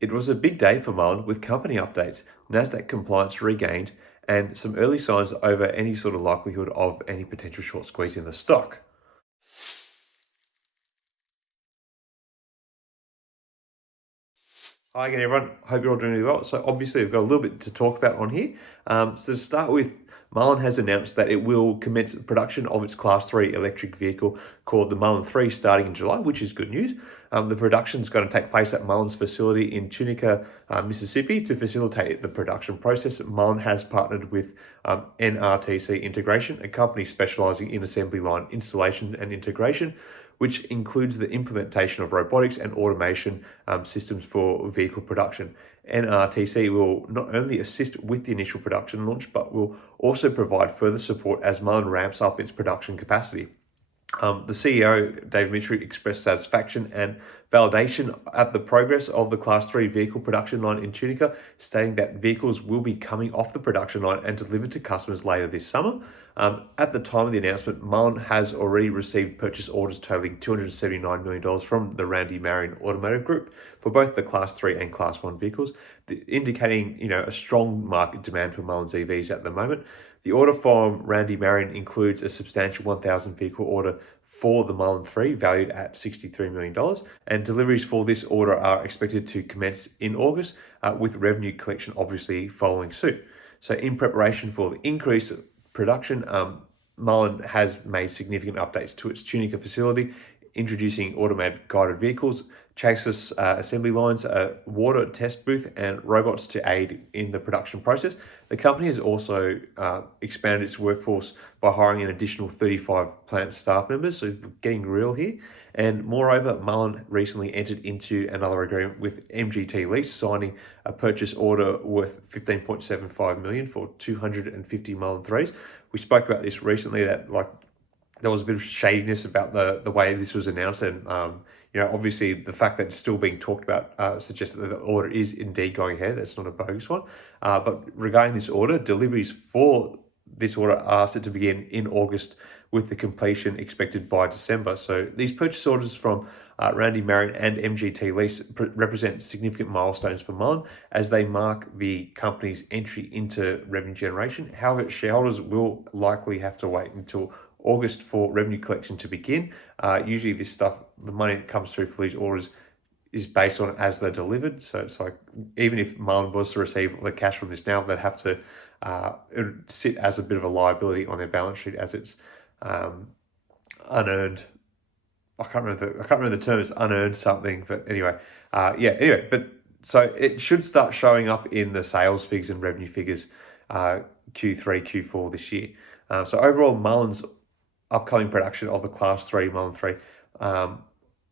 It was a big day for Mullen with company updates, NASDAQ compliance regained, and some early signs over any sort of likelihood of any potential short squeeze in the stock. Hi again, everyone. Hope you're all doing really well. So obviously we've got a little bit to talk about on here. So to start with, Mullen has announced that it will commence production of its Class 3 electric vehicle called the Mullen THREE starting in July, which is good news. The production is going to take place at Mullen's facility in Tunica, Mississippi. To facilitate the production process, Mullen has partnered with NRTC Integration, a company specializing in assembly line installation and integration, which includes the implementation of robotics and automation systems for vehicle production. NRTC will not only assist with the initial production launch, but will also provide further support as Mullen ramps up its production capacity. The CEO, Dave Mitchell, expressed satisfaction and validation at the progress of the Class 3 vehicle production line in Tunica, stating that vehicles will be coming off the production line and delivered to customers later this summer. At the time of the announcement, Mullen has already received purchase orders totaling $279 million from the Randy Marion Automotive Group for both the Class 3 and Class 1 vehicles, indicating a strong market demand for Mullen's EVs at the moment. The order from Randy Marion includes a substantial 1,000 vehicle order for the Mullen THREE valued at $63 million, and deliveries for this order are expected to commence in August, with revenue collection obviously following suit. So in preparation for the increased production, Mullen has made significant updates to its Tunica facility, introducing automated guided vehicles, chassis assembly lines, a water test booth, and robots to aid in the production process. The company has also expanded its workforce by hiring an additional 35 plant staff members, so getting real here. And moreover, Mullen recently entered into another agreement with MGT Lease, signing a purchase order worth $15.75 million for 250 Mullen THREEs. We spoke about this recently, that there was a bit of shadiness about the way this was announced, and obviously the fact that it's still being talked about suggests that the order is indeed going ahead. That's not a bogus one. But regarding this order, deliveries for this order are set to begin in August, with the completion expected by December. So these purchase orders from Randy Marion and MGT Lease represent significant milestones for Mullen as they mark the company's entry into revenue generation. However, shareholders will likely have to wait until August for revenue collection to begin. Usually this stuff, the money that comes through for these orders is based on as they're delivered. So it's like, even if Mullen was to receive the cash from this now, they'd have to it would sit as a bit of a liability on their balance sheet as it's unearned. I can't remember the term. It's unearned something, but anyway, but so it should start showing up in the sales figures and revenue figures Q3, Q4 this year. So overall, Mullen's upcoming production of the Class 3 Mullen THREE,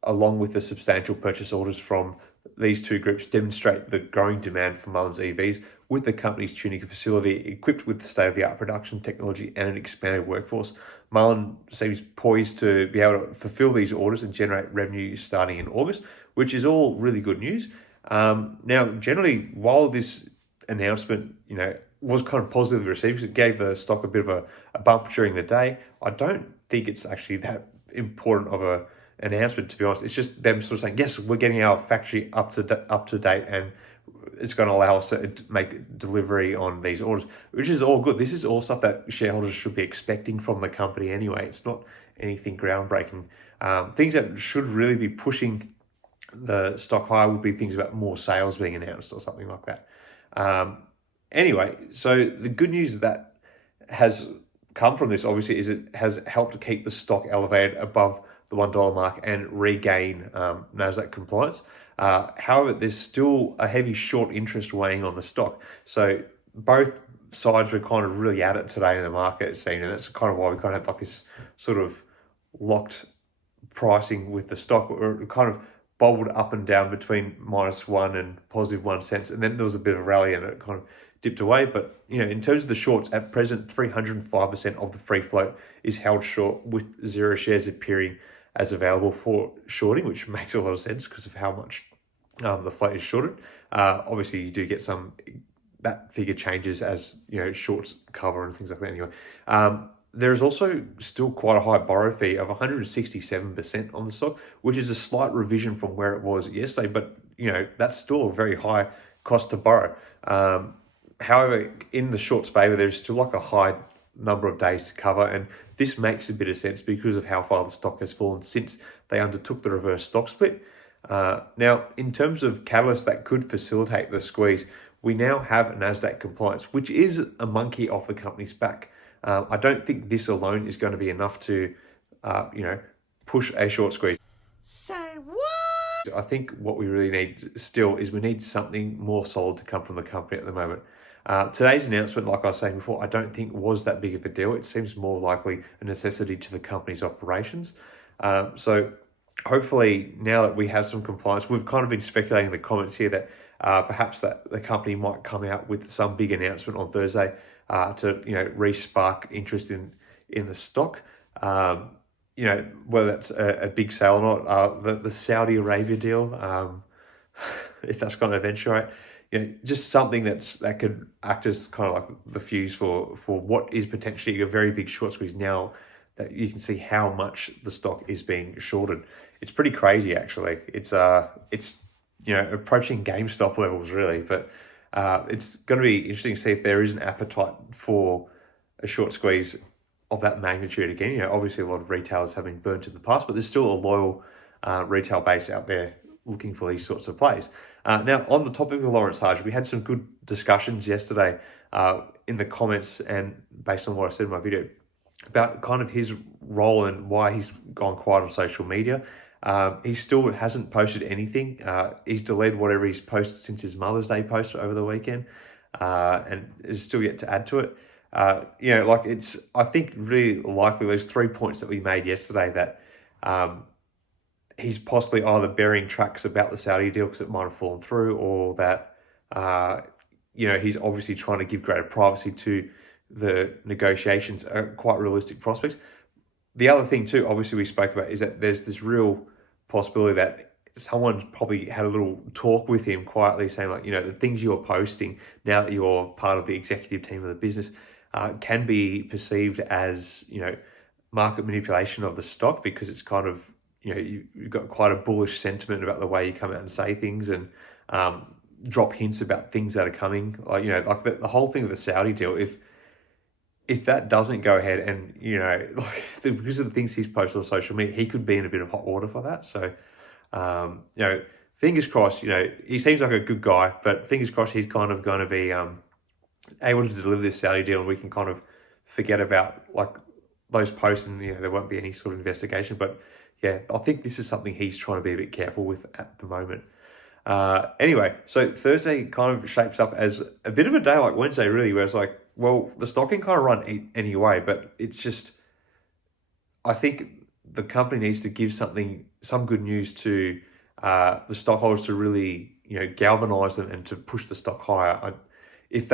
along with the substantial purchase orders from these two groups, demonstrate the growing demand for Mullen's EVs, with the company's Tunica facility equipped with state-of-the-art production technology and an expanded workforce. Mullen seems poised to be able to fulfill these orders and generate revenue starting in August, which is all really good news. Now, generally, while this announcement, was kind of positively received, it gave the stock a bit of a bump during the day, I don't think it's actually that important of a announcement, to be honest. It's just them sort of saying, yes, we're getting our factory up to date, and it's going to allow us to make delivery on these orders, which is all good. This is all stuff that shareholders should be expecting from the company anyway. It's not anything groundbreaking. Things that should really be pushing the stock higher would be things about more sales being announced or something like that. Anyway, so the good news that has come from this, obviously, is it has helped to keep the stock elevated above the $1 mark and regain NASDAQ compliance. However, there's still a heavy short interest weighing on the stock. So both sides were kind of really at it today in the market scene, and that's kind of why we kind of have like this sort of locked pricing with the stock, or it kind of bobbled up and down between -1 and +1 cents, and then there was a bit of a rally and it kind of dipped away. But in terms of the shorts, at present 305% of the free float is held short, with 0 shares appearing as available for shorting, which makes a lot of sense because of how much the float is shorted. Obviously you do get that figure changes as shorts cover and things like that anyway. There's also still quite a high borrow fee of 167% on the stock, which is a slight revision from where it was yesterday, but that's still a very high cost to borrow. However, in the short's favor, there's still like a high number of days to cover, and this makes a bit of sense because of how far the stock has fallen since they undertook the reverse stock split. Now, in terms of catalysts that could facilitate the squeeze, we now have NASDAQ compliance, which is a monkey off the company's back. I don't think this alone is going to be enough to, push a short squeeze. Say what? I think what we really need still is we need something more solid to come from the company at the moment. Today's announcement, like I was saying before, I don't think was that big of a deal. It seems more likely a necessity to the company's operations. So hopefully now that we have some compliance, we've kind of been speculating in the comments here that perhaps that the company might come out with some big announcement on Thursday to re-spark interest in the stock. Whether that's a big sale or not, the Saudi Arabia deal, if that's going to eventuate, just something that could act as kind of like the fuse for what is potentially a very big short squeeze now that you can see how much the stock is being shorted. It's pretty crazy, actually. It's approaching GameStop levels, really, but it's going to be interesting to see if there is an appetite for a short squeeze of that magnitude again. Obviously a lot of retailers have been burnt in the past, but there's still a loyal retail base out there looking for these sorts of plays. Now, on the topic of Lawrence Hodge, we had some good discussions yesterday in the comments and based on what I said in my video about kind of his role and why he's gone quiet on social media. He still hasn't posted anything. He's deleted whatever he's posted since his Mother's Day post over the weekend and is still yet to add to it. I think really likely those 3 points that we made yesterday that he's possibly either burying tracks about the Saudi deal because it might have fallen through, or that he's obviously trying to give greater privacy to the negotiations are quite realistic prospects. The other thing too, obviously we spoke about, is that there's this real possibility that someone probably had a little talk with him quietly saying like, the things you're posting now that you're part of the executive team of the business can be perceived as, market manipulation of the stock, because it's kind of, you've got quite a bullish sentiment about the way you come out and say things and drop hints about things that are coming. Like the whole thing of the Saudi deal, if that doesn't go ahead and, because of the things he's posted on social media, he could be in a bit of hot water for that. So, fingers crossed, he seems like a good guy, but fingers crossed he's kind of going to be able to deliver this Saudi deal and we can kind of forget about like those posts and, there won't be any sort of investigation. But yeah, I think this is something he's trying to be a bit careful with at the moment. Anyway, so Thursday kind of shapes up as a bit of a day like Wednesday, really, where it's like, well, the stock can kind of run anyway, but it's just, I think the company needs to give some good news to the stockholders to really, galvanize them and to push the stock higher. If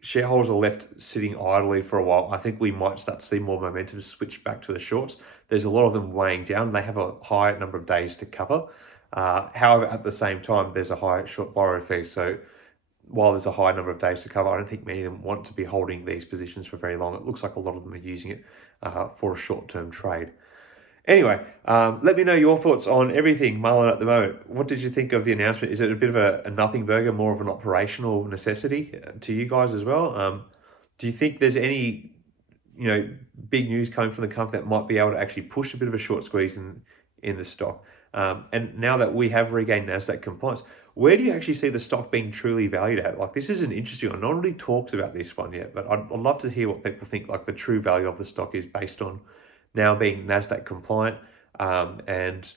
shareholders are left sitting idly for a while, I think we might start to see more momentum switch back to the shorts. There's a lot of them weighing down. They have a high number of days to cover. However, at the same time, there's a high short borrow fee. So while there's a high number of days to cover, I don't think many of them want to be holding these positions for very long. It looks like a lot of them are using it for a short-term trade. Anyway, let me know your thoughts on everything Mullen at the moment. What did you think of the announcement? Is it a bit of a nothing burger, more of an operational necessity to you guys as well? Do you think there's any, big news coming from the company that might be able to actually push a bit of a short squeeze in the stock? And now that we have regained NASDAQ compliance, where do you actually see the stock being truly valued at? Like, this is an interesting one. No one really talks about this one yet, but I'd love to hear what people think, like the true value of the stock is based on now being NASDAQ compliant, and,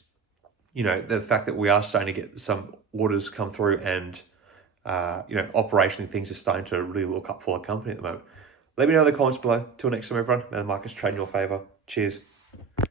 the fact that we are starting to get some orders come through and, operationally things are starting to really look up for the company at the moment. Let me know in the comments below. Till next time, everyone. May the markets trade in your favor. Cheers.